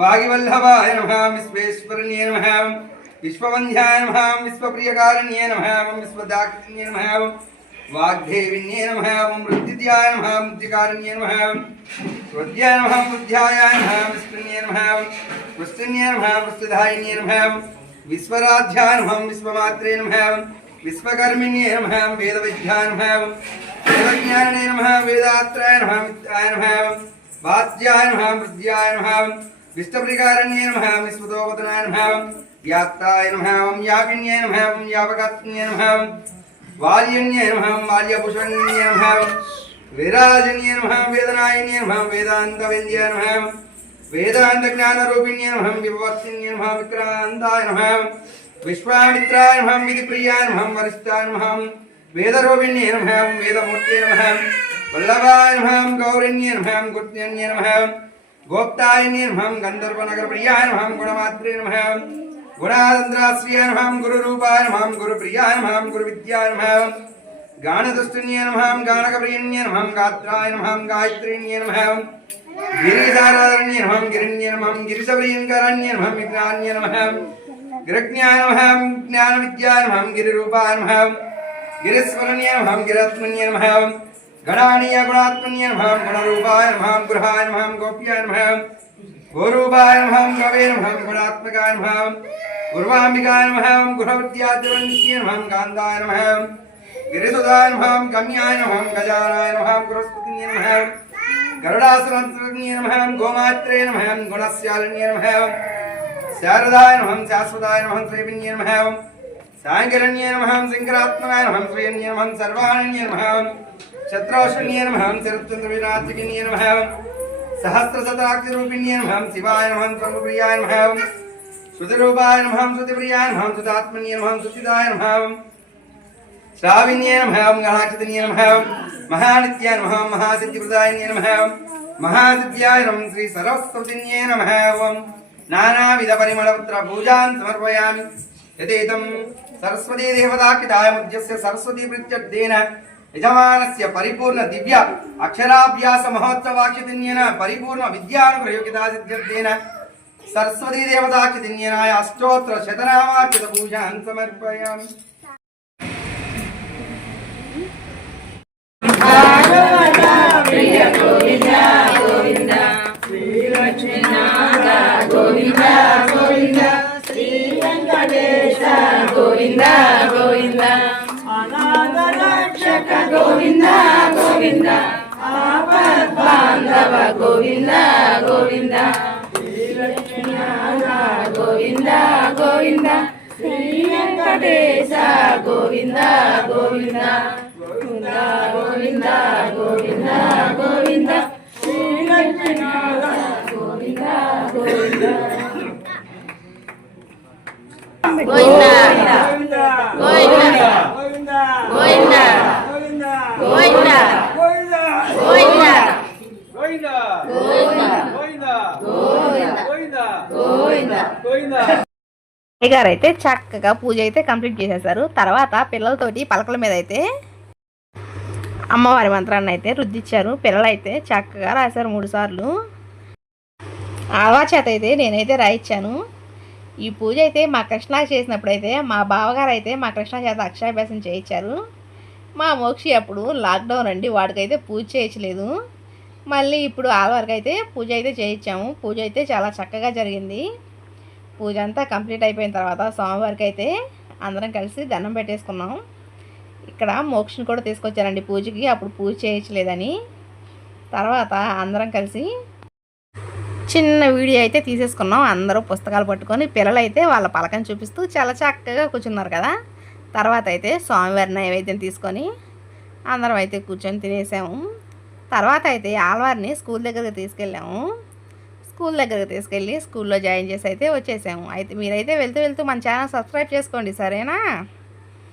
वागिवल्लभाय नमः विश्वेश्वरण्ये नमः विश्ववन्ध्याय नमः विश्वप्रियकारिण्ये नमः विश्वदाक्षिण्ये नमः वाग्देविन्ये नमः मृत्युद्याय नमः मृत्युकारिण्ये नमः स्वद्याय नमः बुद्ध्याय नमः विष्णुन्ये नमः वृष्टिन्ये नमः वृष्टिधायिन्ये नमः विश्वराध्याय नमः विश्वमात्रे नमः विश्वकर्मिण्ये नमः वेदविद्याय नमः वेदज्ञानिने नमः वेदात्राय नमः मित्राय नमः वाद्याय नमः मृद्याय नमः विष्णुप्रियकारिण्ये नमः विश्वतोपतनाय नमः व्यात्ताय नमः याकिन्ये नमः यावकात्न्ये नमः वाल्यन्ये नमः वाल्यभूषण्ये नमः विराजन्ये नमः वेदनायन्ये नमः वेदान्तवेद्याय नमः वेदान्तज्ञानरूपिण्ये नमः विवर्तिन्ये नमः विक्रान्ताय नमः विश्वामित्राय नमः विधिप्रियाय नमः वरिष्ठाय नमः वेदरूपिण्ये नमः वेदमूर्ते नमः वल्लभाय नमः गौरण्ये नमः गुप्तन्ये नमः गोप्तायन्ये नमः गन्धर्वनगरप्रियाय नमः गुणमात्रे नमः गुणानन्द्राश्रियाय नमः गुरुरूपाय नमः गुरुप्रियाय नमः गुरुविद्याय नमः गानदुष्टन्ये नमः गानकप्रियन्ये नमः गात्राय नमः गायत्रीन्ये नमः गिरिसारारण्ये नमः गिरिण्ये नमः गिरिशप्रियङ्करण्ये नमः विज्ञान्ये नमः गिरज्ञाय नमः ज्ञानविद्याय नमः गिरिरूपाय नमः गिरीश्वरण्ये नमः गिरात्मन्ये नमः गणानीय गुणात्मन्ये नमः गुणरूपाय नमः गुरुहाय नमः गोप्याय नमः गोरूपाय नमः गवे नमः गुणात्मकाय नमः गुरुवाम्बिकाय नमः गुरुविद्याद्रवन्ये नमः कान्ताय नमः गिरिसुधाय नमः गम्याय नमः गजानाय नमः गुरुस्पतिन्ये नमः गरुडासनन्ये नमः गोमात्रे नमः गुणस्यालिन्ये नमः शारदाय नमः शाश्वताय नमः श्रीविन्ये नमः साङ्गिरण्ये नमः शङ्करात्मकाय नमः श्रीयन्ये नमः सर्वाण्ये नमः शत्रुष्ण्ये नमः शरत्चन्द्रविनाथिकिन्ये नमः सहस्रशताक्षरूपिण्ये नमः शिवाय नमः त्वम्बप्रियाय नमः श्रुतिरूपाय नमः श्रुतिप्रियाय नमः श्रुतात्मन्ये नमः श्रुतिदाय नमः श्राविन्ये नमः गणाक्षितन्ये नमः महानित्याय नमः महासिद्धिप्रदायिन्ये नमः महासिद्ध्याय नमः श्री सरस्वतीन्ये नमः नानाविधपरिमलपत्रपूजां समर्पयामि यदेतं सरस्वतीदेवताकृताय मुद्यस्य सरस्वतीप्रीत्यर्थेन यजमानस्य परिपूर्ण दिव्य अक्षराभ्यास महोत्सवाक्षितिन्येन परिपूर्ण विद्यानुप्रयोगिता सिद्ध्यर्थेन सरस्वतीदेवताक्षितिन्येनाय अष्टोत्तर शतनामाक्षित पूजां समर्पयामि। प्रिय गोविंद गोविंद श्री लक्ष्मीनाथ गोविंद गोविंद श्री वेंकटेश गोविंद गोविंद अनाथ रक्षक गोविंद गोविंद आपद बांधव गोविंद गोविंद श्री लक्ष्मीनाथ गोविंद गोविंद श्री वेंकटेश गोविंद गोविंद गोविंद गोविंद गोविंद गोविंद श्री लक्ष्मीनाथ गोविंद गोविंद गोविंद गोविंद गोविंद गोविंद गोविंद గారు అయితే చక్కగా పూజ అయితే కంప్లీట్ చేసేసారు. తర్వాత పిల్లలతోటి పలకల మీద అయితే అమ్మవారి మంత్రాన్ని అయితే రుద్దిచ్చారు. పిల్లలు అయితే చక్కగా రాశారు 3 సార్లు. ఆవా చేత అయితే నేనైతే రాయించాను. ఈ పూజ అయితే మా కృష్ణ చేసినప్పుడు అయితే మా బావగారు అయితే మా కృష్ణ చేత అక్షరాభ్యాసం చేయించారు. మా మోక్షి అప్పుడు లాక్డౌన్ అండి, వాడికైతే పూజ చేయించలేదు. మళ్ళీ ఇప్పుడు ఆలవరకు అయితే పూజ అయితే చేయించాము. పూజ అయితే చాలా చక్కగా జరిగింది. పూజ అంతా కంప్లీట్ అయిపోయిన తర్వాత స్వామివారికి అయితే అందరం కలిసి దండం పెట్టేసుకున్నాం. ఇక్కడ మోక్షని కూడా తీసుకొచ్చారండి పూజకి, అప్పుడు పూజ చేయించలేదని. తర్వాత అందరం కలిసి చిన్న వీడియో అయితే తీసేసుకున్నాం. అందరూ పుస్తకాలు పట్టుకొని పిల్లలు అయితే వాళ్ళ పలకని చూపిస్తూ చాలా చక్కగా కూర్చున్నారు కదా. తర్వాత అయితే స్వామివారి నైవేద్యం తీసుకొని అందరం అయితే కూర్చొని తినేసాము. తర్వాత అయితే ఆలవారిని స్కూల్ దగ్గరికి తీసుకెళ్ళాము. స్కూల్ దగ్గరికి తీసుకెళ్ళి స్కూల్లో జాయిన్ చేసి అయితే వచ్చేసాము. అయితే మీరైతే వెళ్తూ మన ఛానల్ సబ్స్క్రైబ్ చేసుకోండి, సరేనా?